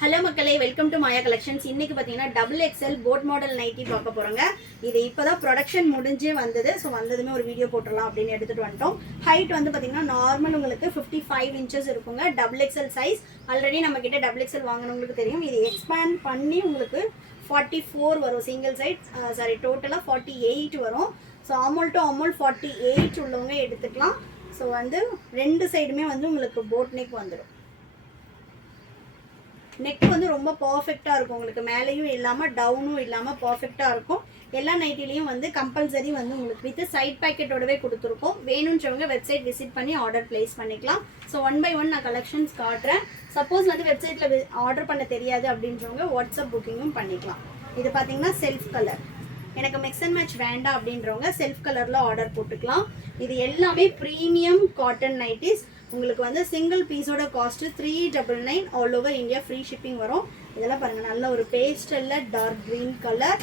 Hello மக்களே, welcome to Maya collections. இன்னைக்கு பார்த்தீங்கன்னா double XL boat model nightie பார்க்க போகிறோங்க. இது இப்போ தான் ப்ரொடக்ஷன் முடிஞ்சே வந்தது. ஸோ வந்ததுமே ஒரு வீடியோ போட்டுடலாம் அப்படின்னு எடுத்துகிட்டு வந்துட்டோம். ஹைட் வந்து பார்த்தீங்கன்னா நார்மல் உங்களுக்கு 55 இன்ச்சஸ் இருக்குங்க. Double XL size. ஆல்ரெடி நம்ம கிட்ட டபுள் எக்ஸ்எல் வாங்கினவங்களுக்கு தெரியும். இது எக்ஸ்பேண்ட் பண்ணி உங்களுக்கு 44 வரும் சிங்கிள் சைட். டோட்டலாக 48 வரும். ஸோ அமௌல் டு அமௌல் 48 உள்ளவங்க எடுத்துக்கலாம். ஸோ வந்து ரெண்டு சைடுமே வந்து உங்களுக்கு போட் நெக் வந்துடும். நெக் வந்து ரொம்ப பர்ஃபெக்டாக இருக்கும். உங்களுக்கு மேலேயும் இல்லாமல் டவுனும் இல்லாமல் பர்ஃபெக்டாக இருக்கும். எல்லா நைட்டிலையும் வந்து கம்பல்சரி வந்து உங்களுக்கு வித் சைட் பேக்கெட்டோடவே கொடுத்துருக்கோம். வேணுன்றவங்க வெப்சைட் விசிட் பண்ணி ஆர்டர் பிளேஸ் பண்ணிக்கலாம். ஸோ 1 by 1 நான் கலெக்ஷன்ஸ் காட்டுறேன். சப்போஸ் வந்து வெப்சைட்டில் ஆர்டர் பண்ண தெரியாது அப்படின்றவங்க வாட்ஸ்அப் புக்கிங்கும் பண்ணிக்கலாம். இது பார்த்தீங்கன்னா செல்ஃப் கலர். எனக்கு மிக்ஸ் அண்ட் மேட்ச் வேண்டாம் அப்படின்றவங்க செல்ஃப் கலரில் ஆர்டர் போட்டுக்கலாம். இது எல்லாமே ப்ரீமியம் காட்டன் நைட்டிஸ். உங்களுக்கு வந்து சிங்கிள் பீஸோட cost 399 all over India free shipping வரும். இதெல்லாம் பாருங்க, நல்ல ஒரு பேஸ்டல்ல டார்க் கிரீன் கலர்.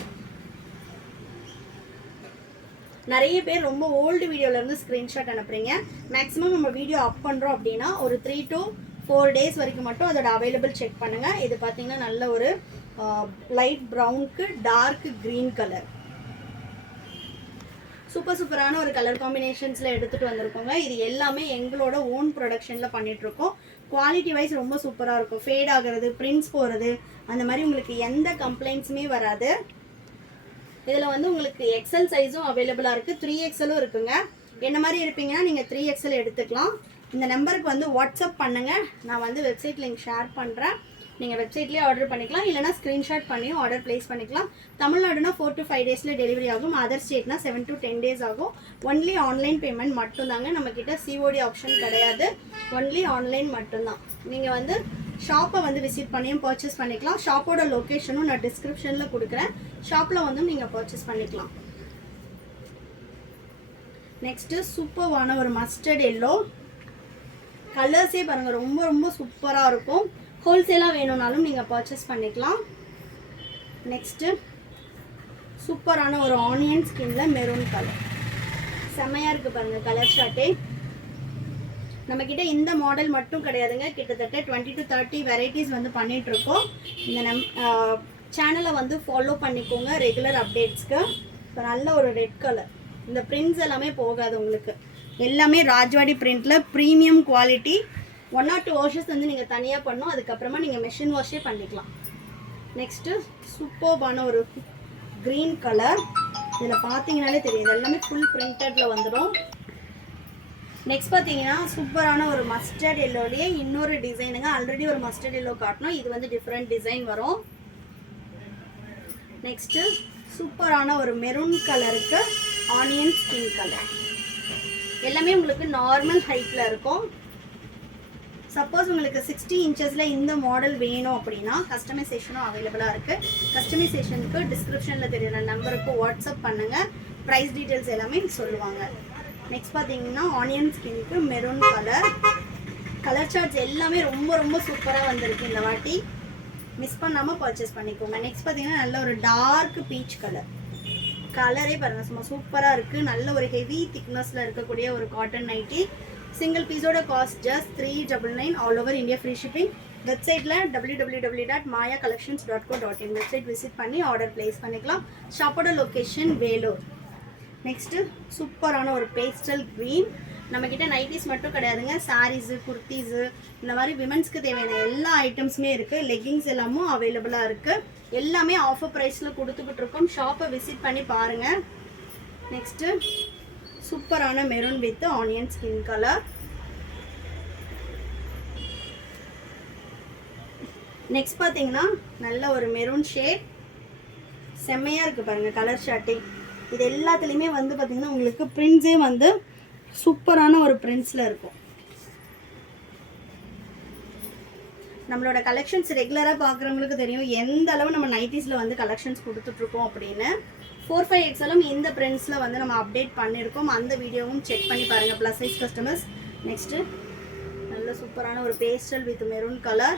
நிறைய பேர் ரொம்ப ஓல்டு வீடியோல இருந்து ஸ்கிரீன்ஷாட் அனுப்புறீங்க. மேக்ஸிமம் நம்ம வீடியோ அப் பண்றோம் அப்படின்னா ஒரு 3 to 4 days வரைக்கும் மட்டும் அதோட அவைலபிள் செக் பண்ணுங்க. இது பார்த்தீங்கன்னா நல்ல ஒரு லைட் ப்ரௌனுக்கு டார்க் கிரீன் கலர். சூப்பரான ஒரு கலர் காம்பினேஷன்ஸில் எடுத்துகிட்டு வந்திருக்கோங்க. இது எல்லாமே எங்களோட ஓன் ப்ரொடக்ஷனில் பண்ணிகிட்ருக்கோம். குவாலிட்டி வைஸ் ரொம்ப சூப்பராக இருக்கும். ஃபேட் ஆகிறது, பிரிண்ட்ஸ் போகிறது, அந்த மாதிரி உங்களுக்கு எந்த கம்ப்ளைண்ட்ஸுமே வராது. இதில் வந்து உங்களுக்கு எக்ஸல் சைஸும் அவைலபிளாக இருக்குது, 3XL இருக்குங்க. என்ன மாதிரி இருப்பீங்கன்னா நீங்கள் 3XL எடுத்துக்கலாம். இந்த நம்பருக்கு வந்து வாட்ஸ்அப் பண்ணுங்கள். நான் வந்து வெப்சைட் லிங்க் ஷேர் பண்ணுறேன். நீங்கள் வெப்சைட்லேயே ஆர்டர் பண்ணிக்கலாம், இல்லைனா ஸ்க்ரீன்ஷாட் பண்ணியும் ஆர்டர் ப்ளேஸ் பண்ணிக்கலாம். தமிழ்நாடுனா 4 to 5 days டெலிவரி ஆகும். அதர் ஸ்டேட்னா 7 to 10 days ஆகும். ஒன்லி ஆன்லைன் பேமெண்ட் மட்டும்தாங்க. நம்மக்கிட்ட COD ஆப்ஷன் கிடையாது. ஒன்லி ஆன்லைன் மட்டும்தான். நீங்கள் வந்து ஷாப்பை வந்து விசிட் பண்ணியும் பர்ச்சேஸ் பண்ணிக்கலாம். ஷாப்போட லொக்கேஷனும் நான் டிஸ்கிரிப்ஷனில் கொடுக்குறேன். ஷாப்பில் வந்து நீங்கள் பர்ச்சேஸ் பண்ணிக்கலாம். நெக்ஸ்ட்டு சூப்பரான ஒரு மஸ்டர்ட் எல்லோ கலர்ஸே பாருங்கள், ரொம்ப ரொம்ப சூப்பராக இருக்கும். ஹோல்சேலாக வேணும்னாலும் நீங்கள் பர்ச்சேஸ் பண்ணிக்கலாம். நெக்ஸ்ட்டு சூப்பரான ஒரு ஆனியன் ஸ்கின்ல மெரூன் கலர். செம்மையாக இருக்குது பாருங்கள் கலர் ஷார்ட்டே. நம்மக்கிட்ட இந்த மாடல் மட்டும் கிடையாதுங்க. கிட்டத்தட்ட 20 to 30 வெரைட்டிஸ் வந்து பண்ணிகிட்ருக்கோம். இந்த சேனலை வந்து ஃபாலோ பண்ணிக்கோங்க ரெகுலர் அப்டேட்ஸ்க்கு. இப்போ நல்ல ஒரு ரெட் கலர். இந்த பிரிண்ட்ஸ் எல்லாமே போகாது உங்களுக்கு. எல்லாமே Rajwadi பிரிண்டில் premium quality. 1 or 2 washes வந்து நீங்கள் தனியாக பண்ணணும். அதுக்கப்புறமா நீங்கள் மெஷின் வாஷே பண்ணிக்கலாம். நெக்ஸ்ட்டு சூப்பர்பான ஒரு க்ரீன் கலர். இதில் பார்த்தீங்கனாலே தெரியும், எல்லாமே ஃபுல் பிரிண்டடில் வந்துடும். நெக்ஸ்ட் பார்த்தீங்கன்னா சூப்பரான ஒரு மஸ்டர்ட் எல்லோலேயே இன்னொரு டிசைனுங்க. ஆல்ரெடி ஒரு மஸ்டர்ட் எல்லோ காட்டணும், இது வந்து டிஃப்ரெண்ட் டிசைன் வரும். நெக்ஸ்ட்டு சூப்பரான ஒரு மெரூன் கலருக்கு ஆனியன் ஸ்கின் கலர். எல்லாமே உங்களுக்கு நார்மல் ஹைட்டில் இருக்கும். சப்போஸ் உங்களுக்கு 60 இன்ச்சஸில் இந்த மாடல் வேணும் அப்படின்னா கஸ்டமைசேஷனும் அவைலபிளாக இருக்குது. கஸ்டமைசேஷனுக்கு டிஸ்கிரிப்ஷனில் தெரியுற நம்பருக்கு வாட்ஸ்அப் பண்ணுங்கள். ப்ரைஸ் டீட்டெயில்ஸ் எல்லாமே சொல்லுவாங்க. நெக்ஸ்ட் பார்த்தீங்கன்னா ஆனியன் ஸ்கின்க்கு மெரூன் கலர். கலர் சார்ட்ஸ் எல்லாமே ரொம்ப ரொம்ப சூப்பராக வந்திருக்கு இந்த வாட்டி. மிஸ் பண்ணாமல் பர்ச்சேஸ் பண்ணிக்கோங்க. நெக்ஸ்ட் பார்த்தீங்கன்னா நல்ல ஒரு டார்க் பீச் கலர். கலரே பாருங்கள், சும்மா சூப்பராக இருக்குது. நல்ல ஒரு ஹெவி திக்னஸில் இருக்கக்கூடிய ஒரு காட்டன் நைட்டி. சிங்கிள் பீஸோட cost just 399 all over India free shipping. வெப்சைட்டில் www.mayacollections.co.in வெப்சைட் விசிட் பண்ணி ஆர்டர் பிளேஸ் பண்ணிக்கலாம். ஷாப்போட லொக்கேஷன் வேலூர். நெக்ஸ்ட்டு சூப்பரான ஒரு பேஸ்டல் க்ரீன். நம்மக்கிட்ட நைட்டிஸ் மட்டும் கிடையாதுங்க, சாரீஸு, குர்த்திஸு, இந்த மாதிரி விமென்ஸ்க்கு தேவையான எல்லா ஐட்டம்ஸுமே இருக்குது. லெகிங்ஸ் எல்லாமும் அவைலபிளாக இருக்குது. எல்லாமே ஆஃபர் ப்ரைஸில் கொடுத்துக்கிட்டு இருக்கோம். ஷாப்பை விசிட் பண்ணி பாருங்கள். நெக்ஸ்ட்டு சூப்பரான maroon with onion skin colour. Next பார்த்தீங்கன்னா நல்ல ஒரு மெரூன் ஷேட். செம்மையாக இருக்குது பாருங்கள் கலர் ஷார்ட்டே. இது எல்லாத்துலேயுமே வந்து பார்த்திங்கன்னா உங்களுக்கு பிரிண்ட்ஸே வந்து சூப்பரான ஒரு பிரிண்ட்ஸில் இருக்கும். நம்மளோட கலெக்ஷன்ஸ் ரெகுலராக பார்க்குறவங்களுக்கு தெரியும் எந்த அளவு நம்ம நைட்டிஸில் வந்து கலெக்ஷன்ஸ் கொடுத்துட்ருக்கோம் அப்படின்னு. 4-5XL இந்த பிரிண்ட்ஸில் வந்து நம்ம அப்டேட் பண்ணியிருக்கோம். அந்த வீடியோவும் செக் பண்ணி பாருங்கள் ப்ளஸ் சைஸ் கஸ்டமர்ஸ். நெக்ஸ்ட்டு நல்ல சூப்பரான ஒரு pastel with maroon colour.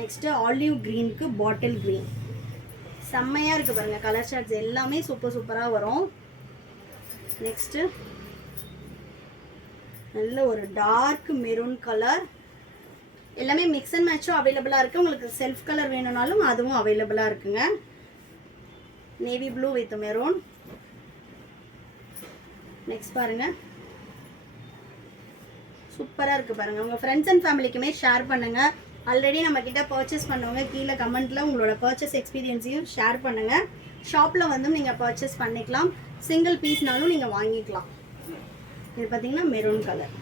Next olive க்ரீனுக்கு பாட்டில் க்ரீன். செம்மையாக இருக்குது பாருங்கள் கலர் ஷார்ட்ஸ் எல்லாமே சூப்பராக வரும். நெக்ஸ்ட்டு நல்ல ஒரு டார்க் மெரூன் கலர். எல்லாமே மிக்ஸ் அண்ட் மேட்சும் அவைலபிளாக இருக்குது. உங்களுக்கு செல்ஃப் கலர் வேணும்னாலும் அதுவும் அவைலபிளாக இருக்குங்க. Navy blue with maroon. Next பாருங்கள், சூப்பராக இருக்குது பாருங்கள். உங்கள் ஃப்ரெண்ட்ஸ் அண்ட் ஃபேமிலிக்குமே ஷேர் பண்ணுங்கள். ஆல்ரெடி நம்மக்கிட்ட பர்ச்சேஸ் பண்ணவங்க கீழே கமெண்ட்டில் உங்களோட பர்ச்சேஸ் எக்ஸ்பீரியன்ஸையும் ஷேர் பண்ணுங்கள். ஷாப்பில் வந்தும் நீங்கள் பர்ச்சேஸ் பண்ணிக்கலாம். சிங்கிள் பீஸ்னாலும் நீங்கள் வாங்கிக்கலாம். இது பார்த்தீங்கன்னா மெரூன் கலர்.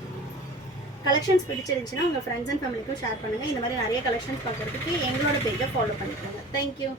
கலெக்ஷன்ஸ் பிடிச்சிருந்துச்சுன்னா உங்கள் ஃப்ரெண்ட்ஸ் அண்ட் ஃபேமிலிக்கும் ஷேர் பண்ணுங்கள். இந்த மாதிரி நிறைய கலெக்ஷன்ஸ் பார்க்குறதுக்கு எங்களோட பேஜை ஃபாலோ பண்ணிக்கோங்க. தேங்க்யூ.